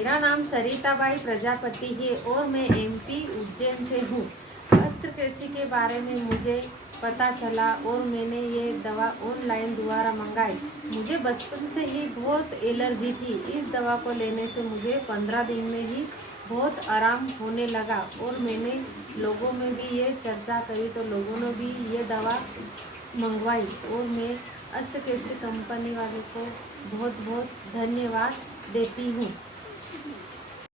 मेरा नाम सरिताबाई प्रजापति है और मैं एमपी उज्जैन से हूँ। अस्त्रकृषि के बारे में मुझे पता चला और मैंने ये दवा ऑनलाइन द्वारा मंगाई। मुझे बचपन से ही बहुत एलर्जी थी। इस दवा को लेने से मुझे 15 दिन में ही बहुत आराम होने लगा और मैंने लोगों में भी ये चर्चा करी तो लोगों ने भी ये दवा मंगवाई और मैं अस्त्रकृषि कंपनी वाले को बहुत बहुत धन्यवाद देती हूँ।